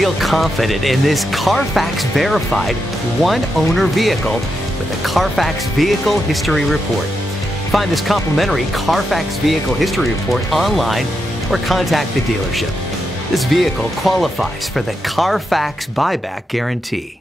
Feel confident in this Carfax verified one-owner vehicle with a Carfax Vehicle History Report. Find this complimentary Carfax Vehicle History Report online or contact the dealership. This vehicle qualifies for the Carfax Buyback Guarantee.